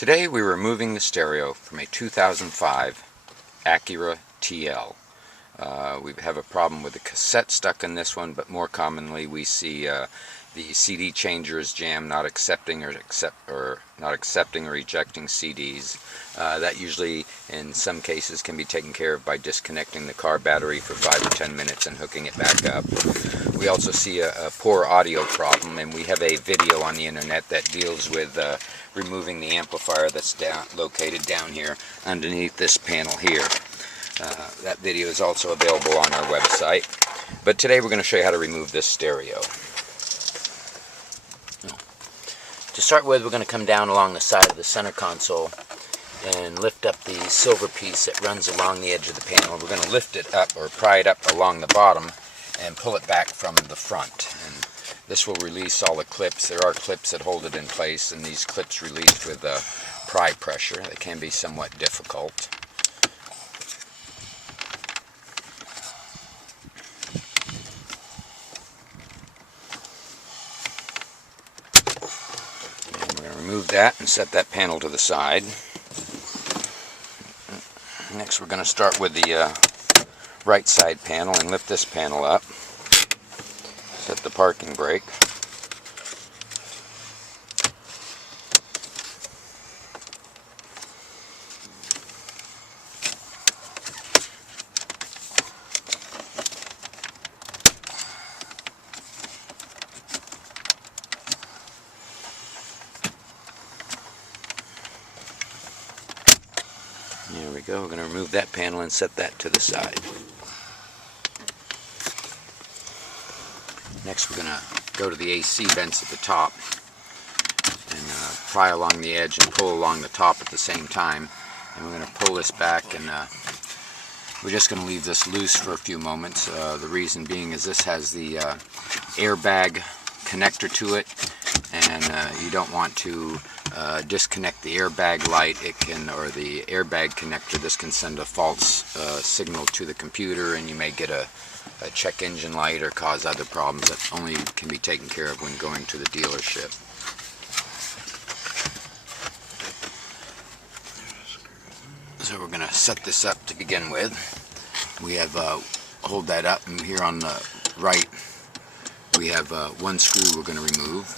Today we're removing the stereo from a 2005 Acura TL. We have a problem with the cassette stuck in this one, but more commonly we see the CD changer is jammed, not accepting or ejecting CDs. That usually, in some cases, can be taken care of by disconnecting the car battery for 5 or 10 minutes and hooking it back up. We also see a poor audio problem, and we have a video on the internet that deals with removing the amplifier that's located down here underneath this panel here. That video is also available on our website. But today we're going to show you how to remove this stereo. To start with, we're going to come down along the side of the center console and lift up the silver piece that runs along the edge of the panel. We're going to lift it up, or pry it up along the bottom, and pull it back from the front. And this will release all the clips. There are clips that hold it in place, and these clips released with pry pressure. They can be somewhat difficult. And we're going to remove that and set that panel to the side. Next we're going to start with the right side panel and lift this panel up. Set the parking brake. There we go. We're going to remove that panel and set that to the side. Next we're going to go to the AC vents at the top and pry along the edge and pull along the top at the same time. And we're going to pull this back, and we're just going to leave this loose for a few moments. The reason being is this has the airbag connector to it, and you don't want to disconnect the airbag light. It can, or the airbag connector, this can send a false signal to the computer, and you may get a check engine light or cause other problems that only can be taken care of when going to the dealership. So we're going to set this up to begin with. We have, hold that up, and here on the right we have one screw we're going to remove.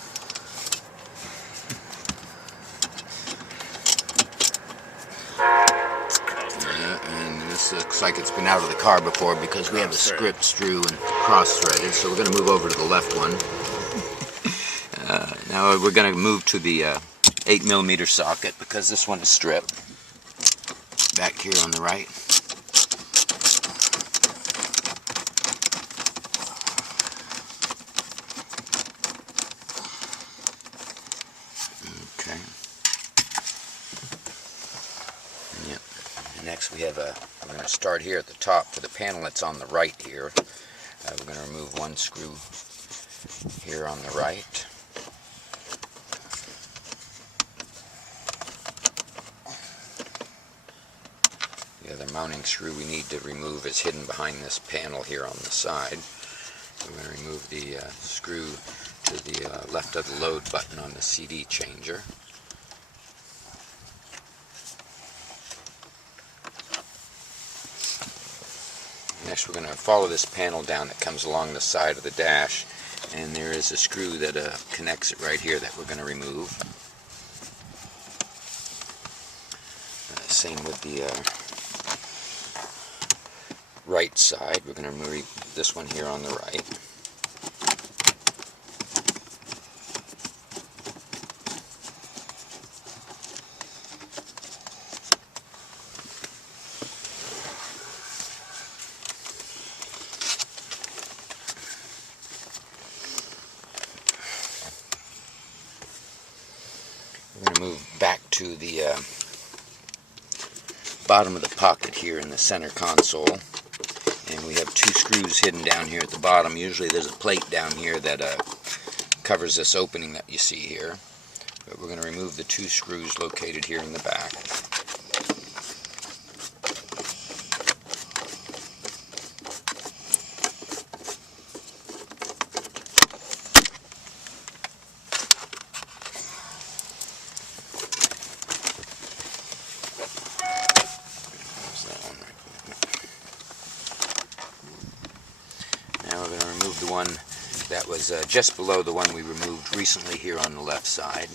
This looks like it's been out of the car before because we have a script screw and cross-threaded, so we're going to move over to the left one. Now we're going to move to the 8mm socket because this one is stripped. Back here on the right. Okay. Yep. Next we have we're going to start here at the top for the panel that's on the right here. We're going to remove one screw here on the right. The other mounting screw we need to remove is hidden behind this panel here on the side. We're going to remove the screw to the left of the load button on the CD changer. Next we're going to follow this panel down that comes along the side of the dash, and there is a screw that connects it right here that we're going to remove. Same with the right side. We're going to remove this one here on the right. We're going to move back to the bottom of the pocket here in the center console, and we have two screws hidden down here at the bottom. Usually there's a plate down here that covers this opening that you see here, but we're going to remove the two screws located here in the back. one that was just below the one we removed recently here on the left side,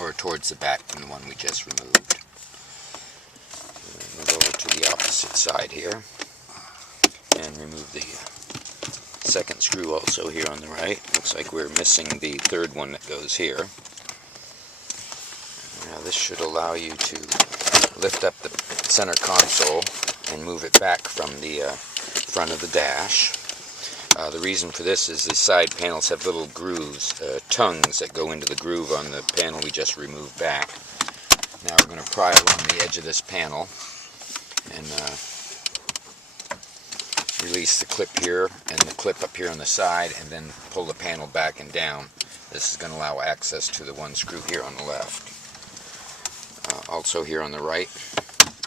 or towards the back from the one we just removed. Move over to the opposite side here and remove the second screw also here on the right. Looks like we're missing the third one that goes here. Now this should allow you to lift up the center console and move it back from the front of the dash. The reason for this is the side panels have little grooves, tongues that go into the groove on the panel we just removed back. Now we're going to pry along the edge of this panel and release the clip here and the clip up here on the side, and then pull the panel back and down. This is going to allow access to the one screw here on the left. Also here on the right,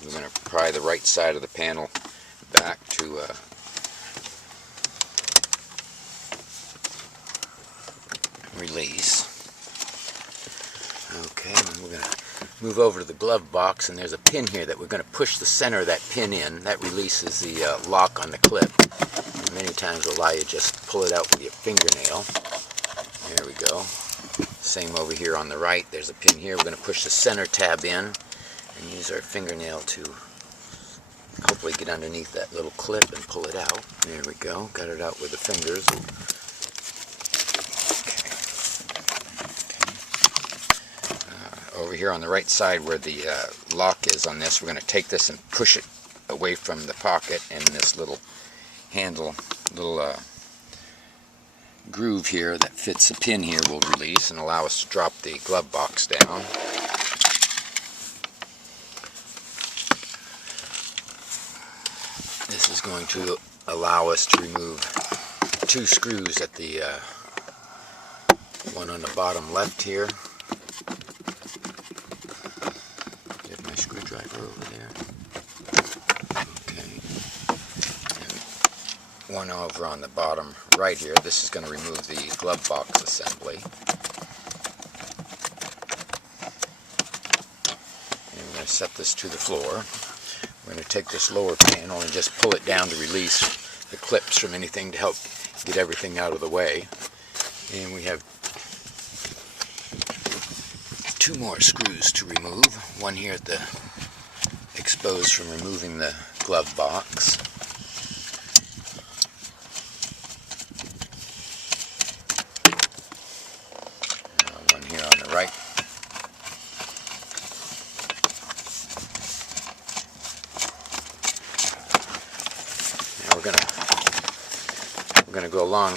we're going to pry the right side of the panel back to release. Okay, and we're going to move over to the glove box, and there's a pin here that we're going to push the center of that pin in. That releases the lock on the clip. And many times will allow you to just pull it out with your fingernail. There we go. Same over here on the right. There's a pin here. We're going to push the center tab in and use our fingernail to hopefully get underneath that little clip and pull it out. There we go. Got it out with the fingers. Over here on the right side where the lock is on this, we're going to take this and push it away from the pocket, and this little handle, little groove here that fits the pin here will release and allow us to drop the glove box down. This is going to allow us to remove two screws at the one on the bottom left here. Get my screwdriver over there. Okay. And one over on the bottom right here. This is going to remove the glove box assembly. And we're going to set this to the floor. We're going to take this lower panel and just pull it down to release the clips from anything to help get everything out of the way. And we have two more screws to remove. One here at the exposed from removing the glove box. One here on the right. Now we're going to go along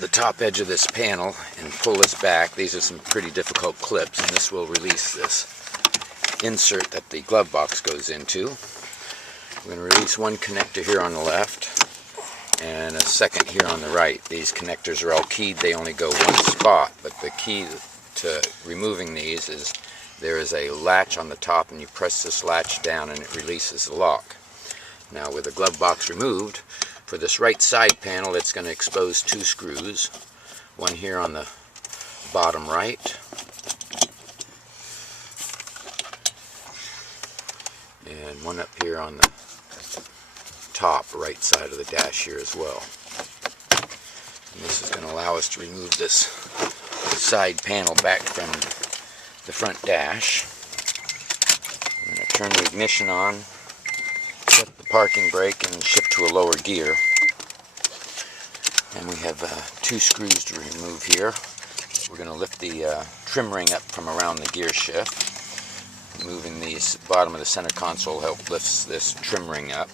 the top edge of this panel and pull this back. These are some pretty difficult clips, and this will release this insert that the glove box goes into. We're going to release one connector here on the left and a second here on the right. These connectors are all keyed. They only go one spot, but the key to removing these is there is a latch on the top, and you press this latch down and it releases the lock. Now with the glove box removed, for this right side panel, it's going to expose two screws. One here on the bottom right, and one up here on the top right side of the dash here as well. And this is going to allow us to remove this side panel back from the front dash. I'm going to turn the ignition on, set the parking brake, and shift to a lower gear. And we have two screws to remove here. We're going to lift the trim ring up from around the gear shift. Moving the bottom of the center console helps lift this trim ring up.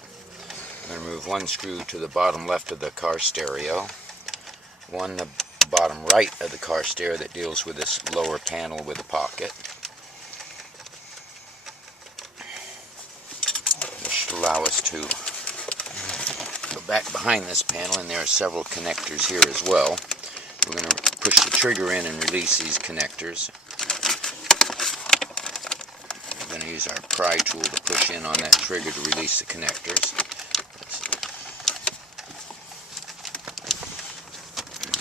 I'm going to remove one screw to the bottom left of the car stereo. One the bottom right of the car stereo that deals with this lower panel with the pocket. This should allow us to go back behind this panel, and there are several connectors here as well. We're going to push the trigger in and release these connectors. We're going to use our pry tool to push in on that trigger to release the connectors.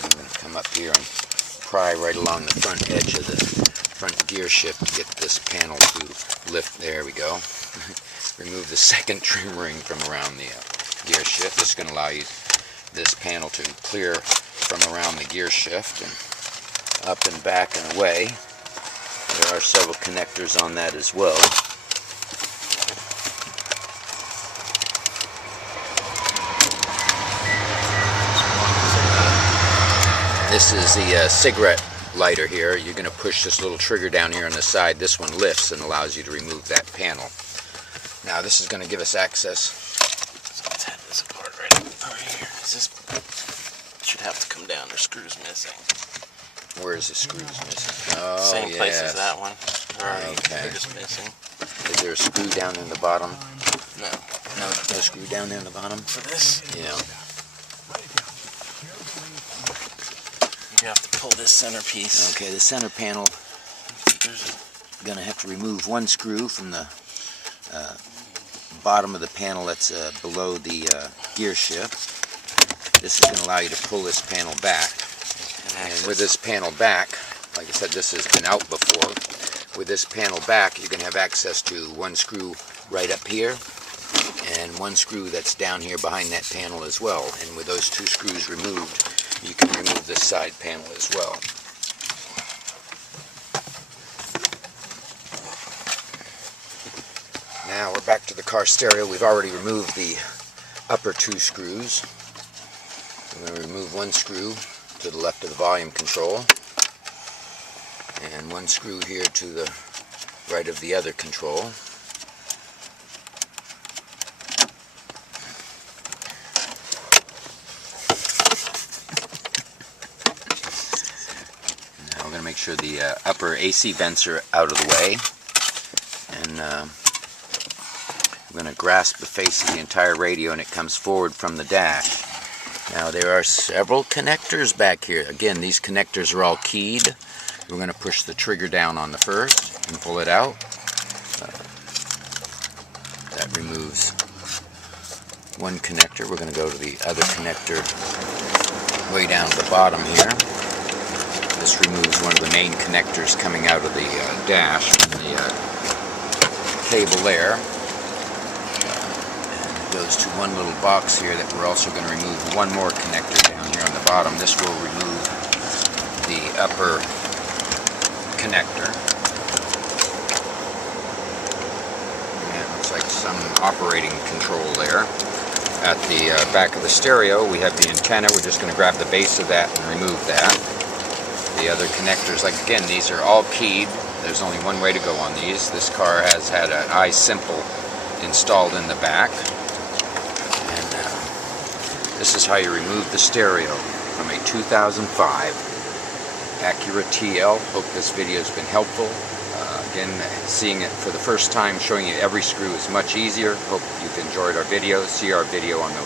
I'm going to come up here and pry right along the front edge of the front gear shift to get this panel to lift. There we go. Remove the second trim ring from around the gear shift. This is going to allow you this panel to clear from around the gear shift and up and back and away. There are several connectors on that as well. This is the cigarette lighter here. You're going to push this little trigger down here on the side. This one lifts and allows you to remove that panel. Now this is going to give us access. So let's have this apart right over here. This should have to come down. There's screws missing. Where is the screws missing? Oh, same place as that one. Okay. They're just missing. Is there a screw down in the bottom? No. No screw down there in the bottom? For this? Yeah. You have to pull this centerpiece. Okay, the center panel, going to have to remove one screw from the bottom of the panel that's below the gear shift. This is going to allow you to pull this panel back. And with this panel back, like I said, this has been out before. With this panel back, you can have access to one screw right up here and one screw that's down here behind that panel as well. And with those two screws removed, you can remove this side panel as well. Now we're back to the car stereo. We've already removed the upper two screws. I'm going to remove one screw to the left of the volume control and one screw here to the right of the other control. Make sure the upper AC vents are out of the way, and I'm going to grasp the face of the entire radio, and it comes forward from the dash. Now there are several connectors back here. Again, these connectors are all keyed. We're going to push the trigger down on the first and pull it out. That removes one connector. We're going to go to the other connector way down at the bottom here. This removes one of the main connectors coming out of the dash from the cable there. And it goes to one little box here that we're also going to remove one more connector down here on the bottom. This will remove the upper connector. And it looks like some operating control there. At the back of the stereo, we have the antenna. We're just going to grab the base of that and remove that. The other connectors, like again, these are all keyed. There's only one way to go on these. This car has had an iSimple installed in the back. And this is how you remove the stereo from a 2005 Acura TL. Hope this video has been helpful. Again, seeing it for the first time, showing you every screw is much easier. Hope you've enjoyed our video. See our video on the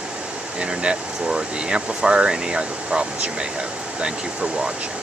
internet for the amplifier, any other problems you may have. Thank you for watching.